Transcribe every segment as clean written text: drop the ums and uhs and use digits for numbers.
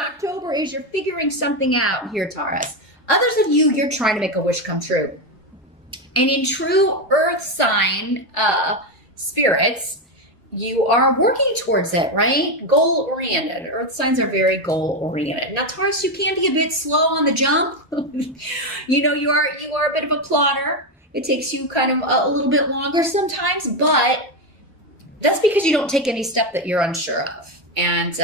October is you're figuring something out here, Taurus. Others of you, you're trying to make a wish come true. And in true earth sign spirits, you are working towards it, right? Goal oriented. Earth signs are very goal oriented. Now, Taurus, you can be a bit slow on the jump. You are a bit of a plotter. It takes you kind of a little bit longer sometimes, but that's because you don't take any step that you're unsure of. And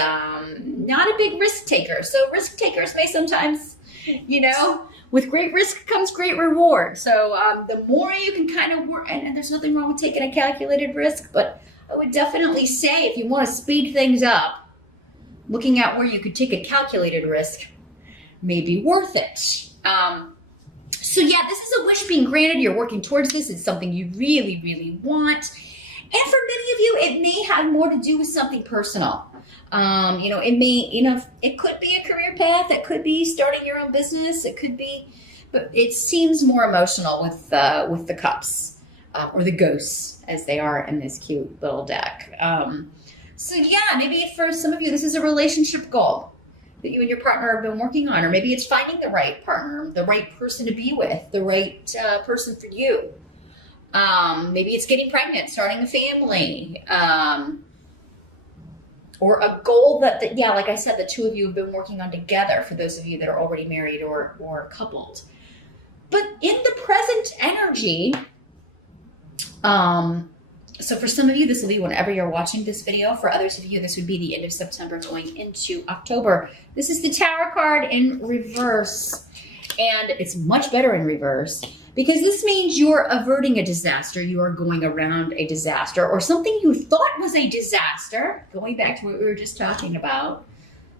not a big risk taker. So risk takers may sometimes, with great risk comes great reward. So the more you can kind of work, and there's nothing wrong with taking a calculated risk, but I would definitely say if you want to speed things up, looking at where you could take a calculated risk may be worth it. So yeah, this is a wish being granted. You're working towards this. It's something you really, really want. And for many of you, it may have more to do with something personal. It could be a career path. It could be starting your own business. It could be, but it seems more emotional with the cups or the ghosts as they are in this cute little deck. So yeah, maybe for some of you, this is a relationship goal that you and your partner have been working on, or maybe it's finding the right partner, the right person to be with, the right person for you. Maybe it's getting pregnant, starting a family, or a goal that, like I said, the two of you have been working on together for those of you that are already married or coupled. But in the present energy, so for some of you, this will be whenever you're watching this video. For others of you, this would be the end of September going into October. This is the Tower card in reverse, and it's much better in reverse because this means you're averting a disaster. You are going around a disaster or something you thought was a disaster, going back to what we were just talking about.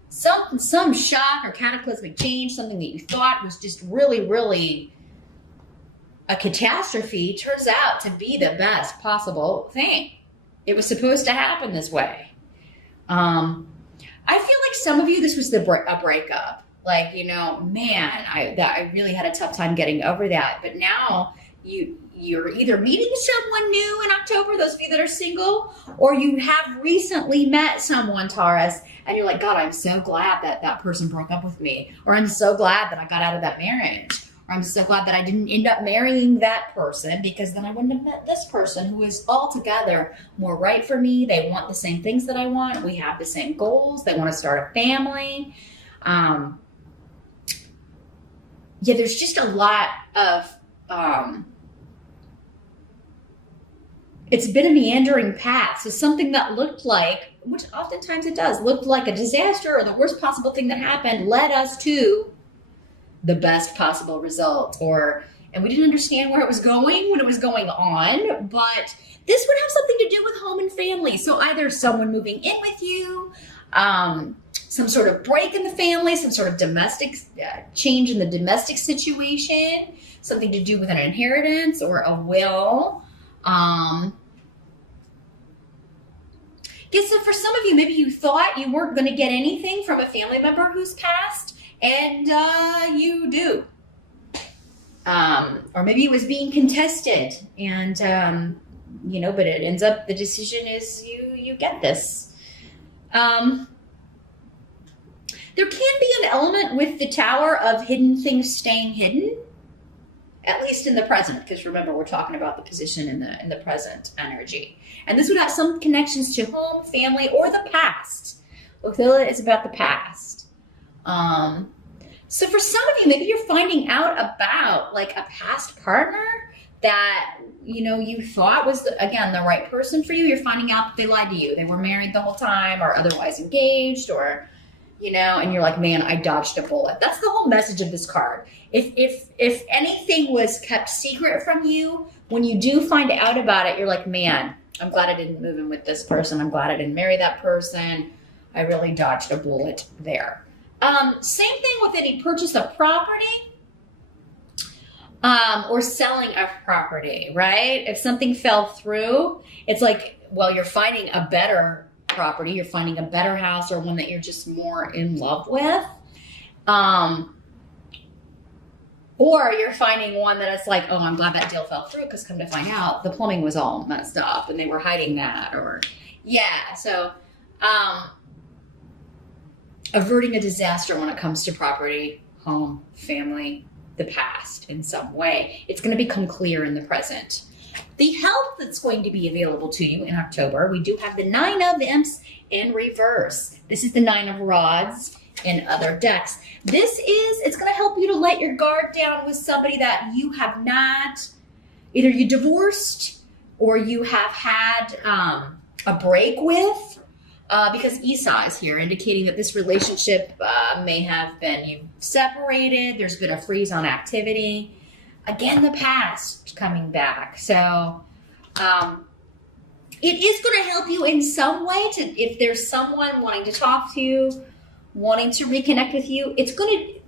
Some shock or cataclysmic change, something that you thought was just really, really a catastrophe, turns out to be the best possible thing. It was supposed to happen this way. I feel like some of you, this was a breakup. Like, man, I really had a tough time getting over that. But now you're either meeting someone new in October, those of you that are single, or you have recently met someone, Taurus, and you're like, God, I'm so glad that person broke up with me. Or I'm so glad that I got out of that marriage. Or I'm so glad that I didn't end up marrying that person, because then I wouldn't have met this person who is altogether more right for me. They want the same things that I want. We have the same goals. They want to start a family. There's just a lot of, it's been a meandering path. So something that looked like, which oftentimes it does, looked like a disaster or the worst possible thing that happened, led us to the best possible result. And we didn't understand where it was going when it was going on, but this would have something to do with home and family. So either someone moving in with you, some sort of break in the family, some sort of domestic change in the domestic situation, something to do with an inheritance or a will. So for some of you, maybe you thought you weren't going to get anything from a family member who's passed, and you do. Or maybe it was being contested, and but it ends up, the decision is you get this. There can be an element with the Tower of hidden things staying hidden, at least in the present, because remember, we're talking about the position in the present energy. And this would have some connections to home, family, or the past. Ophila is about the past. So for some of you, maybe you're finding out about like a past partner that, you thought was, the right person for you. You're finding out that they lied to you. They were married the whole time or otherwise engaged, or and you're like, man, I dodged a bullet. That's the whole message of this card. If anything was kept secret from you, when you do find out about it, you're like, man, I'm glad I didn't move in with this person. I'm glad I didn't marry that person. I really dodged a bullet there. Same thing with any purchase of property, or selling of property, right? If something fell through, it's like, well, you're finding a better property, you're finding a better house, or one that you're just more in love with. Or you're finding one that it's like, oh, I'm glad that deal fell through, because come to find out, the plumbing was all messed up and they were hiding that. Or, so averting a disaster when it comes to property, home, family, the past in some way. It's going to become clear in the present. The help that's going to be available to you in October, we do have the 9 of Imps in reverse. This is the 9 of Rods in other decks. It's going to help you to let your guard down with somebody that you have not, either you divorced or you have had a break with. Because Esau is here, indicating that this relationship may have been you separated. There's been a freeze on activity. Again, the past coming back. So it is going to help you in some way. If there's someone wanting to talk to you, wanting to reconnect with you,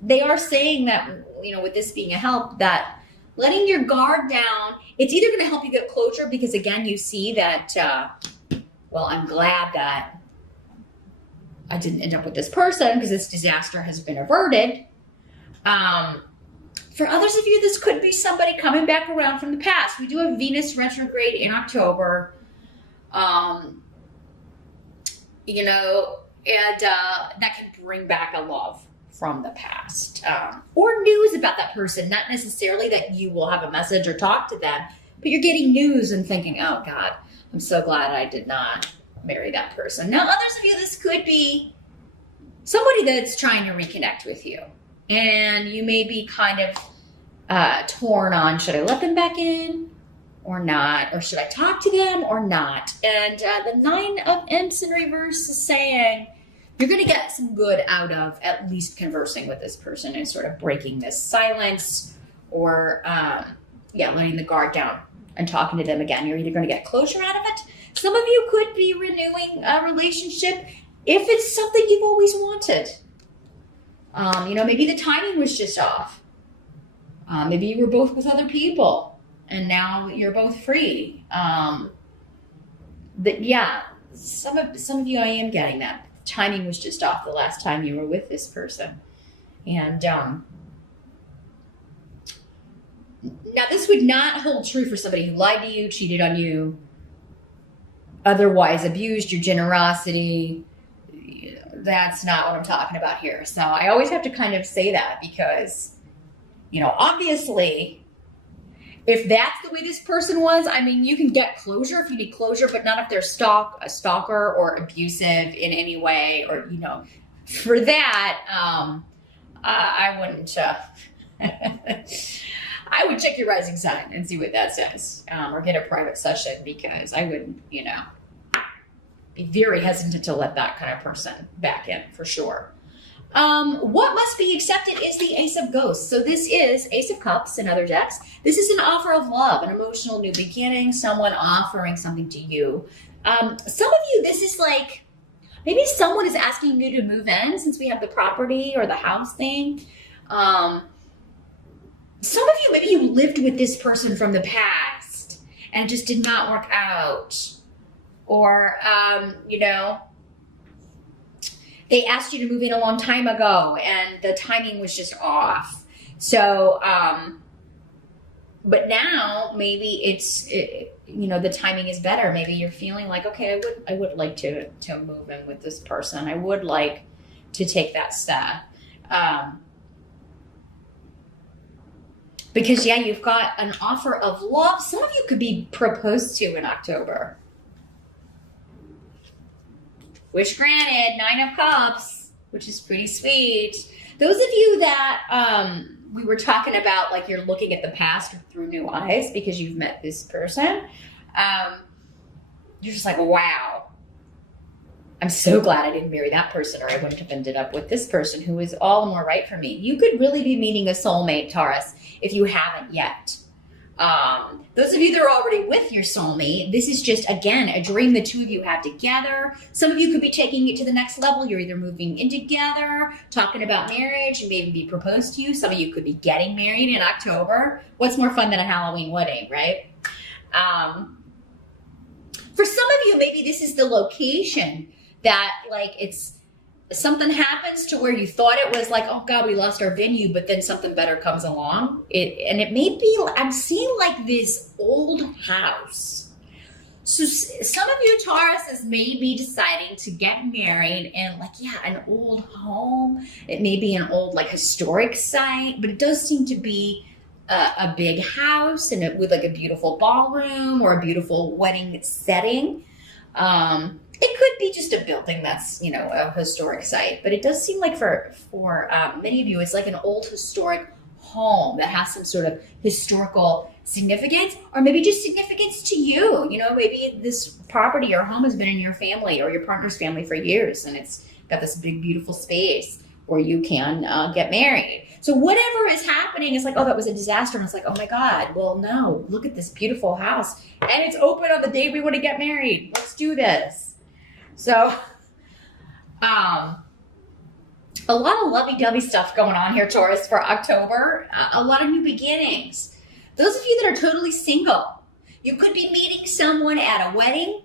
they are saying that, with this being a help, that letting your guard down, it's either going to help you get closure because, again, you see that, I'm glad that I didn't end up with this person because this disaster has been averted. For others of you, this could be somebody coming back around from the past. We do have Venus retrograde in October. And that can bring back a love from the past. Or news about that person. Not necessarily that you will have a message or talk to them, but you're getting news and thinking, oh God, I'm so glad I did not marry that person. Now, others of you, this could be somebody that's trying to reconnect with you. And you may be kind of torn on, should I let them back in or not? Or should I talk to them or not? And the 9 of Imps in reverse is saying you're going to get some good out of at least conversing with this person and sort of breaking this silence or, letting the guard down and talking to them again. You're either going to get closure out of it. Some of you could be renewing a relationship if it's something you've always wanted. Maybe the timing was just off. Maybe you were both with other people and now you're both free. Some of you, I am getting that. Timing was just off the last time you were with this person. And now this would not hold true for somebody who lied to you, cheated on you, otherwise abused your generosity. That's not what I'm talking about here. So I always have to kind of say that because, obviously, if that's the way this person was, you can get closure if you need closure, but not if they're a stalker or abusive in any way, or, for that, I wouldn't, I would check your rising sign and see what that says, or get a private session because I wouldn't, be very hesitant to let that kind of person back in for sure. What must be accepted is the Ace of Ghosts. So this is Ace of Cups in other decks. This is an offer of love, an emotional new beginning, someone offering something to you. Some of you, this is like, maybe someone is asking you to move in since we have the property or the house thing. Some of you, maybe you lived with this person from the past and it just did not work out. Or, they asked you to move in a long time ago and the timing was just off. So, but now maybe the timing is better. Maybe you're feeling like, okay, I would like to move in with this person. I would like to take that step. Because you've got an offer of love. Some of you could be proposed to in October. Wish granted, 9 of Cups, which is pretty sweet. Those of you that we were talking about, like you're looking at the past through new eyes because you've met this person, you're just like, wow, I'm so glad I didn't marry that person or I wouldn't have ended up with this person who is all the more right for me. You could really be meeting a soulmate, Taurus, if you haven't yet. Those of you that are already with your soulmate, this is just, again, a dream the two of you have together. Some of you could be taking it to the next level. You're either moving in together, talking about marriage, and maybe be proposed to you. Some of you could be getting married in October. What's more fun than a Halloween wedding, right? For some of you, maybe this is the location that, like, it's something happens to where you thought it was like, oh God, we lost our venue, but then something better comes along. And it may be, I'm seeing like this old house So some of you Tauruses may be deciding to get married in like, yeah, an old home. It may be an old like historic site, but it does seem to be a big house and with like a beautiful ballroom or a beautiful wedding setting. It could be just a building that's, a historic site, but it does seem like for many of you, it's like an old historic home that has some sort of historical significance, or maybe just significance to you. Maybe this property or home has been in your family or your partner's family for years, and it's got this big, beautiful space where you can get married. So whatever is happening is like, oh, that was a disaster. And it's like, oh my God, well, no, look at this beautiful house. And it's open on the day we want to get married. Let's do this. So, a lot of lovey-dovey stuff going on here, Taurus, for October. A lot of new beginnings. Those of you that are totally single, you could be meeting someone at a wedding.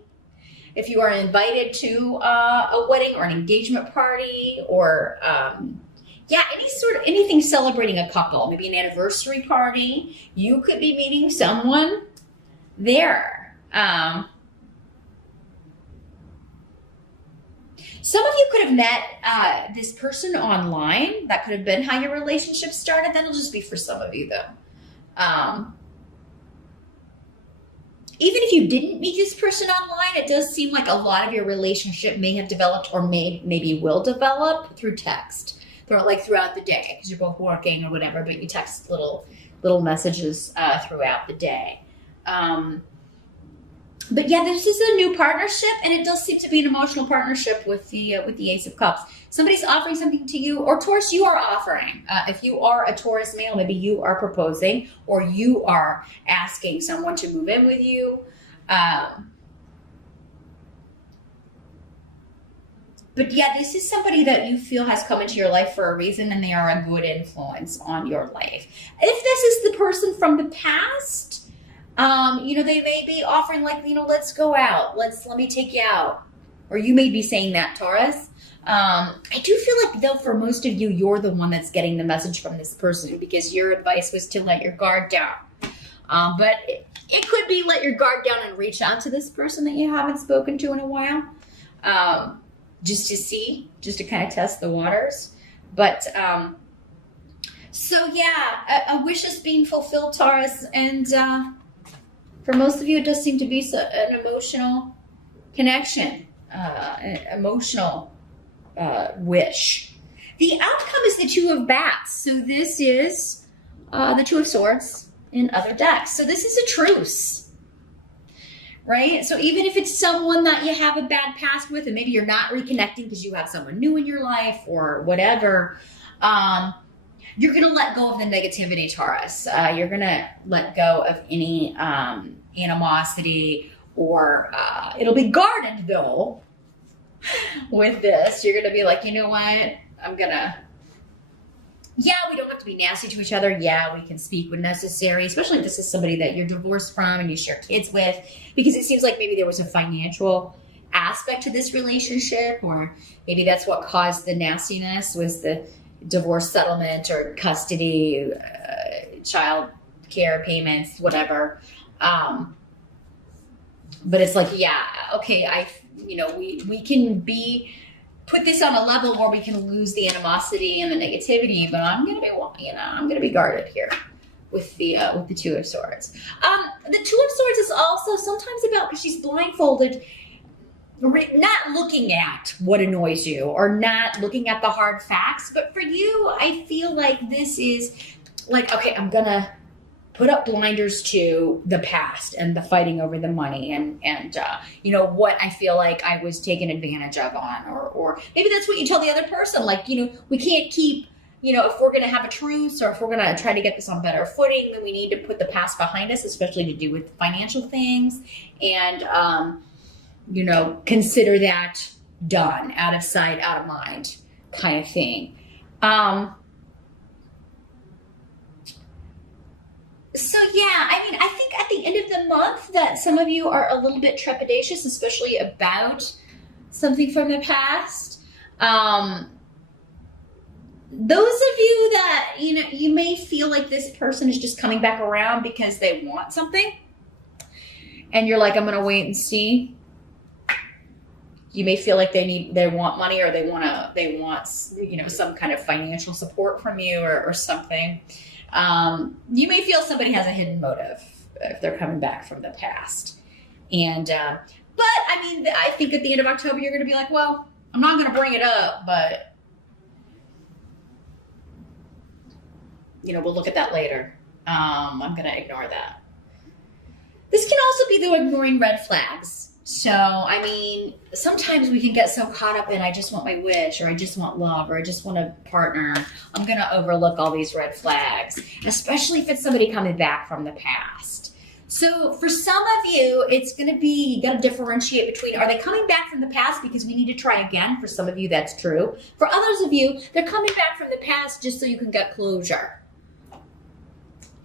If you are invited to a wedding or an engagement party, or anything celebrating a couple, maybe an anniversary party, you could be meeting someone there. Some of you could have met this person online. That could have been how your relationship started. That'll just be for some of you, though. Even if you didn't meet this person online, it does seem like a lot of your relationship may have developed or maybe will develop through text, throughout the day, because you're both working or whatever, but you text little messages throughout the day. But yeah, this is a new partnership, and it does seem to be an emotional partnership with the Ace of Cups. Somebody's offering something to you, or Taurus, you are offering. If you are a Taurus male, maybe you are proposing, or you are asking someone to move in with you. But yeah, this is somebody that you feel has come into your life for a reason, and they are a good influence on your life. If this is the person from the past, they may be offering let's go out. Let me take you out. Or you may be saying that, Taurus. I do feel like, though, for most of you, you're the one that's getting the message from this person, because your advice was to let your guard down. But it could be let your guard down and reach out to this person that you haven't spoken to in a while. Just to kind of test the waters. But, so yeah, a wish is being fulfilled, Taurus. And, for most of you, it does seem to be an emotional connection, an emotional wish. The outcome is the Two of Bats. So this is the Two of Swords in other decks. So this is a truce, right? So even if it's someone that you have a bad past with, and maybe you're not reconnecting because you have someone new in your life or whatever, you're going to let go of the negativity, Taurus. You're going to let go of any animosity, or it'll be guarded, though, with this. You're going to be like, you know what? We don't have to be nasty to each other. Yeah, we can speak when necessary, especially if this is somebody that you're divorced from and you share kids with, because it seems like maybe there was a financial aspect to this relationship, or maybe that's what caused the nastiness, was the divorce settlement or custody, child care payments, whatever. But it's like, yeah, okay, we can put this on a level where we can lose the animosity and the negativity, but I'm gonna be guarded here with the Two of Swords. The Two of Swords is also sometimes about, because she's blindfolded, not looking at what annoys you or not looking at the hard facts. But for you, I feel like this is like, okay, I'm gonna put up blinders to the past and the fighting over the money and what I feel like I was taken advantage of on, or maybe that's what you tell the other person, like, we can't keep, if we're going to have a truce, or if we're going to try to get this on better footing, then we need to put the past behind us, especially to do with financial things, and consider that done, out of sight, out of mind kind of thing. So yeah, I think at the end of the month that some of you are a little bit trepidatious, especially about something from the past. Those of you that, you may feel like this person is just coming back around because they want something. and you're like, I'm going to wait and see. You may feel like they want money, or they want, you know, some kind of financial support from you, or something. You may feel somebody has a hidden motive if they're coming back from the past. And, but I mean, I think at the end of October, you're going to be like, well, I'm not going to bring it up, but, you know, we'll look at that later. I'm going to ignore that. This can also be the ignoring red flags. So, I mean, sometimes we can get so caught up in, I just want my wish, or I just want love, or I just want a partner. I'm going to overlook all these red flags, especially if it's somebody coming back from the past. So for some of you, it's going to be, you got to differentiate between, are they coming back from the past because we need to try again? For some of you, that's true. For others of you, they're coming back from the past just so you can get closure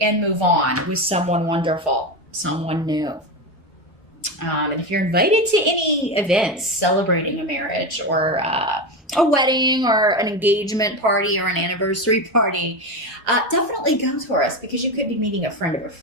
and move on with someone wonderful, someone new. And if you're invited to any events celebrating a marriage, or a wedding, or an engagement party, or an anniversary party, definitely go, Taurus, because you could be meeting a friend of a friend.